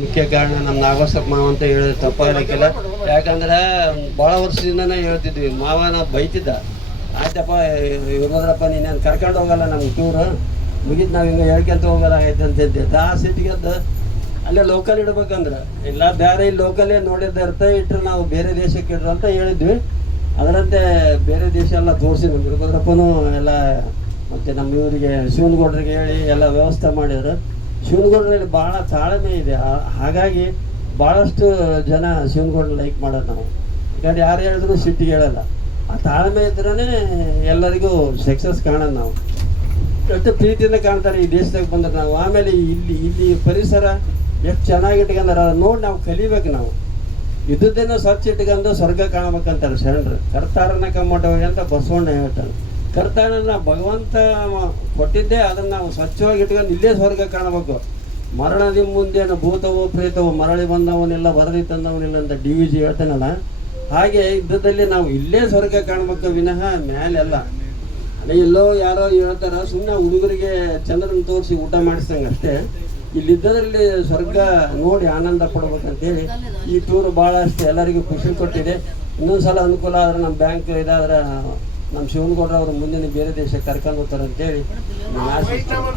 ಮುಖ್ಯ ಕಾರಣ ನಮ್ಮ ನಾಗವಸಪ್ಪ ಮಾವ ಅಂತ ಹೇಳಿದ್ರೆ ತಪ್ಪಾಗಲಿಕ್ಕಿಲ್ಲ. ಯಾಕಂದ್ರೆ ಭಾಳ ವರ್ಷದಿಂದನೇ ಹೇಳ್ತಿದ್ವಿ, ಮಾವನ ಬೈತಿದ್ದ, ಆಯ್ತಪ್ಪ ಇರೋದ್ರಪ್ಪ ನೀನೇನು ಕರ್ಕೊಂಡು ಹೋಗಲ್ಲ ನಮ್ಗೆ ಟೂರು ಮುಗಿತು, ನಾವು ಹಿಂಗೆ ಹೇಳ್ಕೊಂತ ಹೋಗಲ್ಲ ಆಯ್ತು ಅಂತಿದ್ದೆ. ಆ ಸಿಟ್ಟಿಗೆದ್ದು ಅಲ್ಲೇ ಲೋಕಲ್ ಇಡ್ಬೇಕಂದ್ರೆ ಇಲ್ಲ ಬೇರೆ ಇಲ್ಲಿ ಲೋಕಲ್ಲೇ ನೋಡಿದ್ದ ಅರ್ಥ ಇಟ್ಟರೆ ನಾವು ಬೇರೆ ದೇಶಕ್ಕೆ ಇಡ್ರು ಅಂತ ಹೇಳಿದ್ವಿ. ಅದರಂತೆ ಬೇರೆ ದೇಶ ಎಲ್ಲ ತೋರಿಸಿ ನಮ್ಮ ವೀರಭದ್ರಪ್ಪನೂ ಎಲ್ಲ ಮತ್ತು ನಮ್ಮ ಇವರಿಗೆ ಶಿವನಗೌಡರಿಗೆ ಹೇಳಿ ಎಲ್ಲ ವ್ಯವಸ್ಥೆ ಮಾಡಿದ್ರು. ಶಿವನಗೌಡರಲ್ಲಿ ಭಾಳ ತಾಳ್ಮೆ ಇದೆ, ಹಾಗಾಗಿ ಭಾಳಷ್ಟು ಜನ ಶಿವನಗೌಡನ ಲೈಕ್ ಮಾಡೋದು ನಾವು. ಯಾಕಂದ್ರೆ ಯಾರು ಹೇಳಿದ್ರು ಸಿಟ್ಟಿಗೆ ಹೇಳಲ್ಲ, ಆ ತಾಳ್ಮೆ ಇದ್ರೇ ಎಲ್ಲರಿಗೂ ಸಕ್ಸಸ್ ಕಾಣೋದು. ನಾವು ಎಷ್ಟು ಪ್ರೀತಿಯಿಂದ ಕಾಣ್ತಾರೆ ಈ ದೇಶದಾಗ ಬಂದ್ರೆ ನಾವು. ಆಮೇಲೆ ಇಲ್ಲಿ ಪರಿಸರ ಎಷ್ಟು ಚೆನ್ನಾಗಿ ಇಟ್ಕೊಂಡ್ರೆ ಅದನ್ನು ನೋಡಿ ನಾವು ಕಲಿಬೇಕು. ನಾವು ಇದ್ದದ್ದೇನೋ ಸ್ವಚ್ಛ ಇಟ್ಕೊಂಡು ಸ್ವರ್ಗ ಕಾಣ್ಬೇಕಂತಾರೆ ಶರಣರು. ಕರ್ತಾರನ ಕಮ್ಮಟವಾಗಿ ಅಂತ ಬಸವಣ್ಣ ಹೇಳ್ತಾನೆ. ಕರ್ತಾರನ ಭಗವಂತ ಕೊಟ್ಟಿದ್ದೇ ಅದನ್ನು ನಾವು ಸ್ವಚ್ಛವಾಗಿ ಇಟ್ಕೊಂಡು ಇಲ್ಲೇ ಸ್ವರ್ಗ ಕಾಣಬೇಕು. ಮರಣದ ಮುಂದೇನು ಭೂತವೋ ಪ್ರೇತವೋ ಮರಳಿ ಬಂದವನಿಲ್ಲ ವರದಿ ತಂದವನಿಲ್ಲ ಅಂತ DVG ಹೇಳ್ತಾನಲ್ಲ, ಹಾಗೆ ಯುದ್ಧದಲ್ಲಿ ನಾವು ಇಲ್ಲೇ ಸ್ವರ್ಗ ಕಾಣಬೇಕು ವಿನಃ ಮೇಲೆಲ್ಲ ಎಲ್ಲೋ ಯಾರೋ ಹೇಳ್ತಾರ ಸುಮ್ಮನೆ ಹುಡುಗರಿಗೆ ಚಂದ್ರನ ತೋರಿಸಿ ಊಟ ಮಾಡಿಸ್ದಂಗೆ ಅಷ್ಟೇ. ಇಲ್ಲಿದ್ದದ್ರಲ್ಲಿ ಸ್ವರ್ಗ ನೋಡಿ ಆನಂದ ಪಡ್ಬೇಕಂತೇಳಿ ಈ ಟೂರ್ ಭಾಳಷ್ಟು ಎಲ್ಲರಿಗೂ ಖುಷಿ ಕೊಟ್ಟಿದೆ. ಇನ್ನೊಂದು ಸಲ ಅನುಕೂಲ ಆದ್ರೆ ನಮ್ಮ ಬ್ಯಾಂಕ್ ಇದಾದ್ರೆ ನಮ್ಮ ಶಿವನಗೌಡರವರು ಮುಂದಿನ ಬೇರೆ ದೇಶಕ್ಕೆ ಕರ್ಕೊಂಡು ಹೋಗ್ತಾರೆ ಅಂತೇಳಿ ನಾನು ಆಶಿಸ್ತೇನೆ.